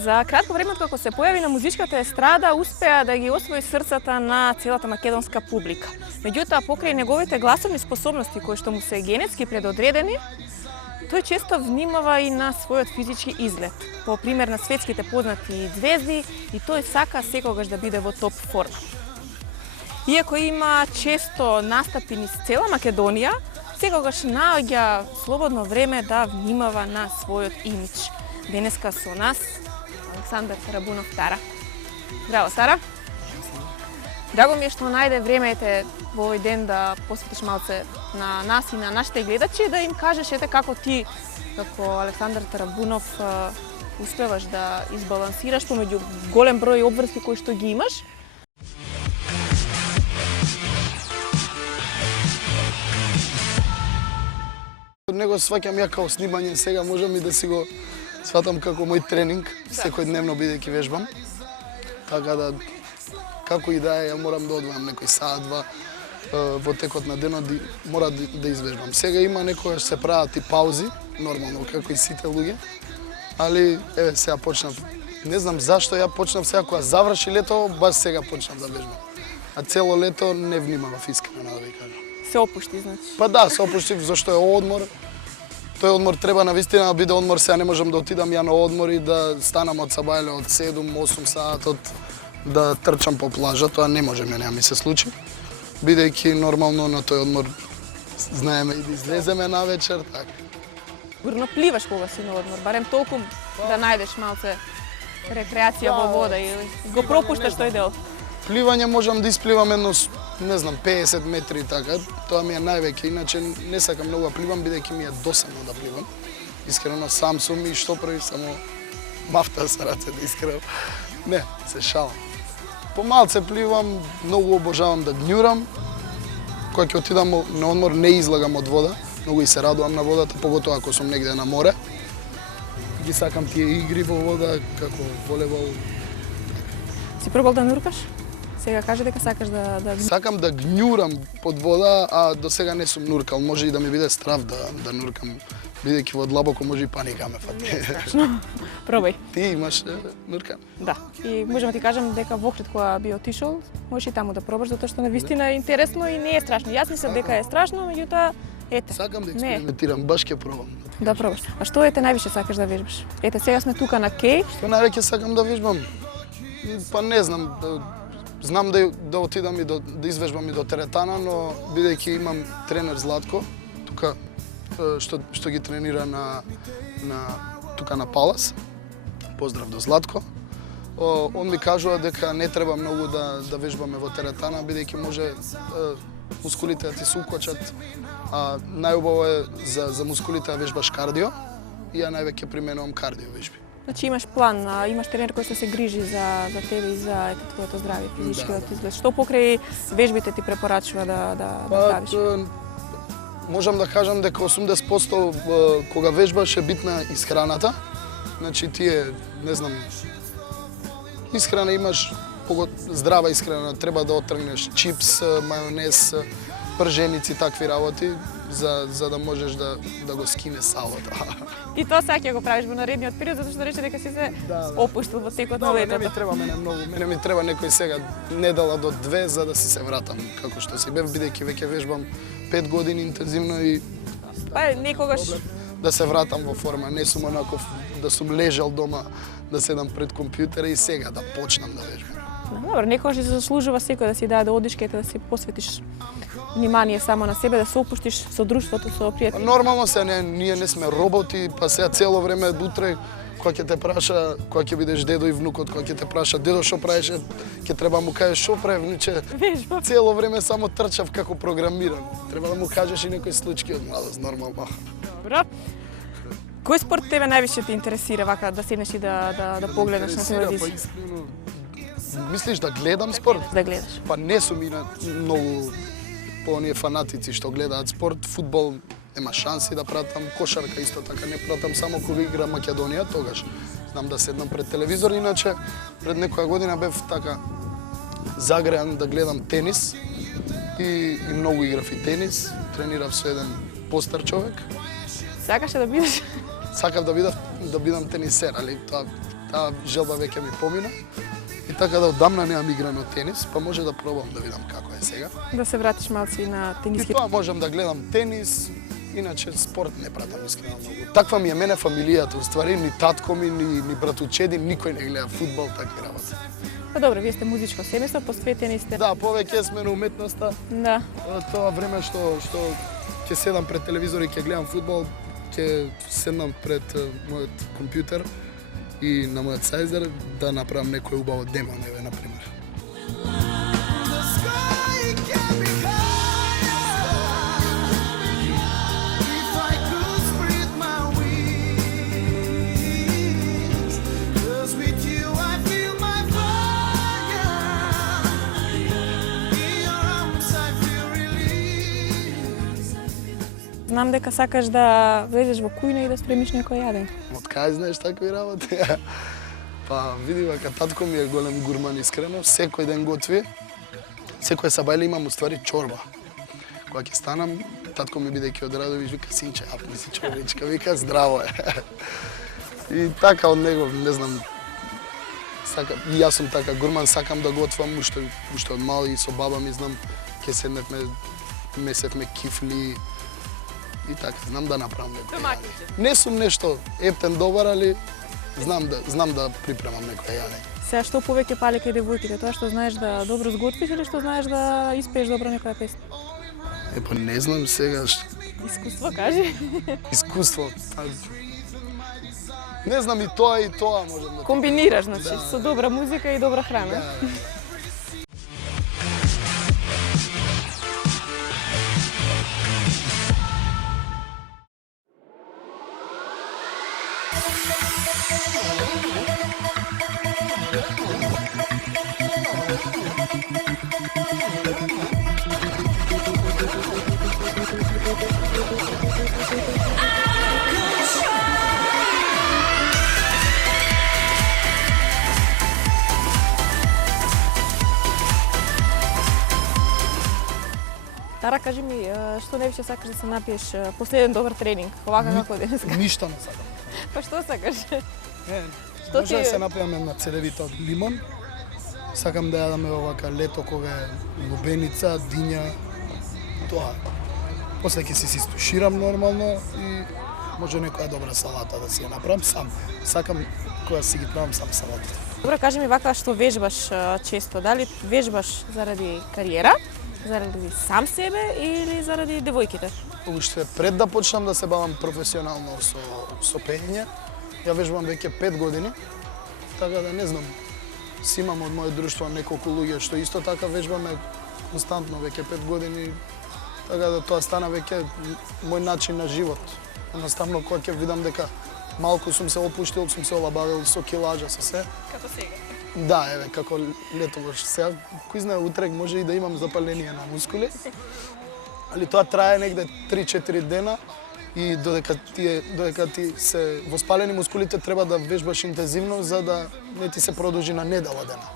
За кратко време како се појави на музичката естрада, успеа да ги освои срцата на целата македонска публика. Меѓутоа, покрај неговите гласовни способности кои што му се генетски предодредени, тој често внимава и на својот физички изглед. По пример на светските познати звезди, и тој сака секогаш да биде во топ форма. Иако има често настапи низ цела Македонија, секогаш наоѓа слободно време да внимава на својот имидж. Денеска со нас Александар Тарабунов, Тара. Здраво, Тара. Драго ми е што најде време во овој ден да посветиш малце на нас и на нашите гледачи, да им кажеш како ти, како Александар Тарабунов, успеваш да избалансираш помеѓу голем број обврски кои што ги имаш. Него сваќам ја као снимање, сега можам и да си го сватам како мој тренинг, секојдневно бидејќи вежбам. Така да, како и да е, ја морам да одвојам некој саат-два во текот на денот, мора да извежбам. Сега има некогаш се прават и паузи, нормално, како и сите луѓе, али еве сега почнав. Не знам зашто ја почнав сега, кога заврши лето, баш сега почнав да вежбам. А цело лето не внимавав, искрено да ви кажам. Се опушти, значи? Па да, се опуштив, зашто е одмор. Тој одмор треба навистина да биде одмор, сега не можам да отидам ја на одмор и да станам од сабајле од 7-8 саатот да трчам по плажа, тоа не може, мене ми се случи. Бидејќи нормално на тој одмор знаеме и да излеземе на вечер, така. Сигурно пливаш кога си на одмор, барем толку да најдеш малце рекреација во вода или го пропушташ тој дел. Пливање можам да испливам едно, не знам, 50 метри така, тоа ми е највеќе, иначе не сакам многу да пливам, бидејќи ми е досадно да пливам. Искрено сам сум и што прави, само мафта со рацете, искрено. Не, се шалам. Помалце пливам, многу обожавам да гњурам. Кога ќе отидам на одмор не излагам од вода, многу и се радувам на водата, поготоа ако сум негде на море. Ги сакам тие игри во вода, како волейбол. Си пробал да нуркаш? Сега кажи дека сакаш да... Сакам да гњурам под вода, а до сега не сум нуркал. Може и да ми биде страв да нуркам, бидејќи во длабоко може и паника ме фати. Пробај. Ти имаш нуркан? Да. И можам да ти кажам дека во Охрид кога би отишол, можеш и таму да пробаш, затоа што навистина е интересно и не е страшно. Јас мислам дека е страшно, меѓутоа ете. Сакам да експериментирам, баш ќе пробам. Да пробаш. А што највише сакаш да вежбаш? Ете, сега сме тука на кеј. Што највеќе сакам да вежбам? Па не знам, знам да отидам и да извежбам и до теретана, но бидејќи имам тренер Златко, тука што ги тренира тука на Палас. Поздрав до Златко. Он ми кажува дека не треба многу да вежбаме во теретана, бидејќи може мускулите да ти се укочат. А најубаво е за мускулите да вежбаш кардио и ја највеќе применувам кардио вежби. Значи имаш план, имаш тренер кој што се грижи за тебе и за твоето здравје, физичкиот изглед. Што покрај вежбите ти препорачува да правиш? Можам да кажам дека 80% кога вежбаш е битна исхраната. Значи тие, не знам, исхрана имаш, здрава исхрана, треба да отргнеш чипс, мајонез, прженици, такви работи, за да можеш да го скинеш салото. И тоа сега ќе го правиш во наредниот период, затоа што рече дека си се опуштил во текот на летото. Не ми треба мене многу, мене ми треба некој сега недела до 2 за да си се вратам како што си бев, бидејќи веќе вежбам 5 години интензивно и па некогаш да се вратам во форма, не сум онаков да сум лежал дома да седам пред компјутера и сега да почнам да вежбам. Добро, некогаш се заслужува секој да си даде да одиш кај да си посветиш внимание само на себе, да се опуштиш со друштвото, со пријатели. Нормално се ние не сме роботи, па сега цело време утре кога ќе те праша, кога ќе бидеш дедо и внукот, кога ќе те праша дедо што правиш, ќе треба му кажеш што правиш, внуче. Цело време само трчав како програмиран. Треба да му кажеш и некои случаи од младост, нормално. Добро. Кој спорт тебе највише те интересира вака да седнеш и да погледнеш на телевизија? Мислиш да гледам спорт? Да гледаш. Па не сум и многу по оние фанатици што гледаат спорт, фудбал нема шанси да пратам кошарка исто така, не пратам само кога игра Македонија, тогаш знам да седнам пред телевизор, иначе пред некоја година бев така загреан да гледам тенис и многу играв и тенис, тренирав со еден постар човек. Сакаше да бидеш? Сакав да бидам тенисер, али таа желба веќе ми помина. И така да одамна немам играно тенис, па може да пробам да видам како е сега. Да се вратиш малци на И тениски. тоа можам да гледам тенис, иначе спорт не пратам искрено многу. Таква ми е мене фамилијата, уствари ни татко ми, ни братучеди, никој не гледа фудбал, такви работи. Па добро, вие сте музичко семејство, посветени сте. Да, повеќе сме на уметноста. Да. Тоа време што ќе седам пред телевизор и ќе гледам фудбал, ќе седнам пред мојот компјутер и на мојот сајзер да направам некој убаво демо, на пример. Знам дека сакаш да влезеш во кујна и да спремиш некој јаден. Од кај знаеш такви работи? Па види вака, татко ми е голем гурман искрено, секој ден готви. Секој сабајле имам уствари чорба. Кога ќе станам, татко ми бидејќи од Радовиш вика синче, апни си чорбичка, вика здраво е. И така од него, не знам, и јас сум така гурман, сакам да готвам уште од мал и со баба ми знам, ќе седневме, месевме кифли и така, знам да направам некој јадење. Не сум нешто ептен добар, али знам да припремам некој јадење. Сега што повеќе пали кај девојките, тоа што знаеш да добро сготвиш или што знаеш да испееш добро некоја песна? Па не знам сега Искуство кажи. искуство. Не знам и тоа можам да. Комбинираш, значи, со добра музика и добра храна. Да. Тара, кажи ми, што највише сакаш да се напиеш последен добар тренинг, овака како денеска? Ништо не сакам. Па што сакаш? Може да се напијам една цедевита од лимон. Сакам да јадаме овака лето кога е лубеница, диња, тоа. После ќе си стуширам нормално и може некоја добра салата да си ја направам сам. Сакам кога си ги правам сам салатите. Добро, кажи ми вака што вежбаш често, дали вежбаш заради кариера, заради сам себе или заради девојките? Уште пред да почнам да се бавам професионално со пеење, ја вежбам веќе 5 години, така да не знам, си имам од моје друштво неколку луѓе што исто така вежбаме константно веќе 5 години, така да тоа стана веќе мој начин на живот. Наставно кога ќе видам дека малку сум се опуштил, сум се олабавил со килажа, со се. Како сега? Да, еве, како летоваш. Сега, кој знае, утрек може и да имам запаление на мускули, али тоа трае негде 3-4 дена и додека ти се воспалени мускулите треба да вежбаш интензивно за да не ти се продолжи на недела дена.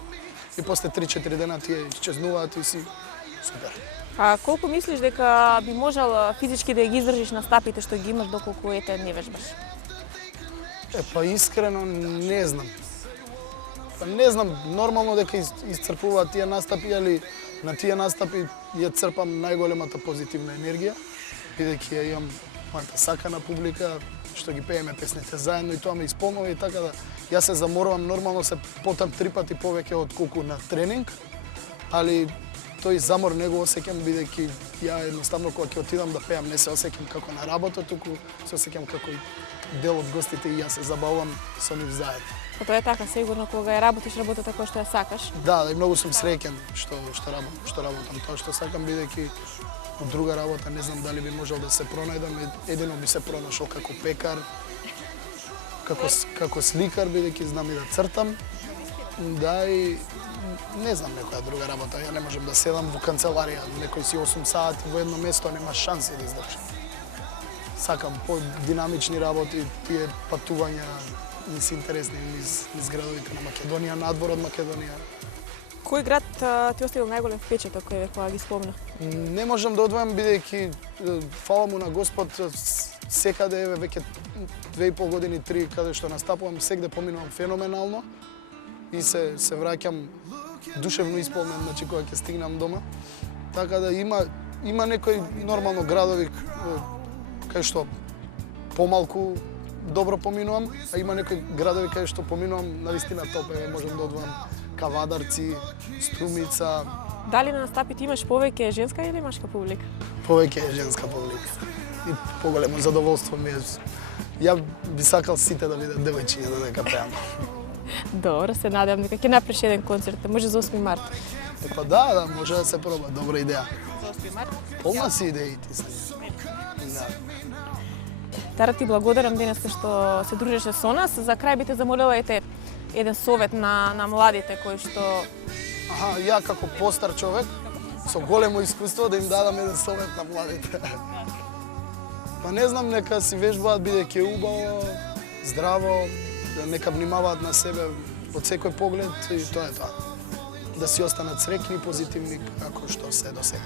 И после 3-4 дена тие исчезнуваат и си супер. А колку мислиш дека би можел физички да ги издржиш настапите што ги имаш доколку не вежбаш? Па искрено не знам. Па не знам, нормално дека исцрпуваат тие настапи, али на тие настапи ја црпам најголемата позитивна енергија, бидејќи ја имам мојата сакана публика, што ги пееме песните заедно и тоа ме исполнува и така да јас се заморувам, нормално се потам 3 пати повеќе од колку на тренинг, али тој замор не го осеќам бидејќи ја едноставно кога ќе отидам да пеам не се осеќам како на работа, туку се осеќам како дел од гостите и јас се забавувам со нив заедно. Па тоа е така, сигурно кога ја работиш работата која што ја сакаш. Да, и многу сум среќен што работам тоа што сакам бидејќи од друга работа не знам дали би можел да се пронајдам, едино би се пронашол како пекар, како сликар бидејќи знам и да цртам. Да, и не знам некоја друга работа, ја не можам да седам во канцеларија, некој си 8 сати во едно место, нема шанси да издржам. сакам по-динамични работи, тие патувања ми се интересни низ градовите на Македонија, надвор од Македонија. Кој град ти оставил најголем впечаток кога ги спомна? Не можам да одвојам бидејќи фала му на Господ секаде еве веќе 2,5 години, 3 каде што настапувам, сегде поминувам феноменално и се враќам душевно исполнен, значи кога ќе стигнам дома. Така да има некои нормално градови кај што помалку добро поминувам, а има некои градови кај што поминувам навистина топ, можам да одвојам Кавадарци, Струмица. Дали на настапите имаш повеќе женска или машка публика? Повеќе женска публика. И поголемо задоволство ми е. Ја би сакал сите да видат девојчиња додека пеам. Добро, се надевам дека ќе направиш еден концерт, може за 8 март. Па да, може да се проба, добра идеја. За 8 март? Полна си идеите си. Да. Тара ти благодарам денеска што се дружеше со нас. За крај би те замолила еден совет на младите кои што... Ја како постар човек, со големо искуство да им дадам еден совет на младите. Па не знам, нека си вежбаат бидејќи е убаво, здраво, нека внимаваат на себе од секој поглед и тоа е тоа. Да си останат среќни и позитивни како што се до сега.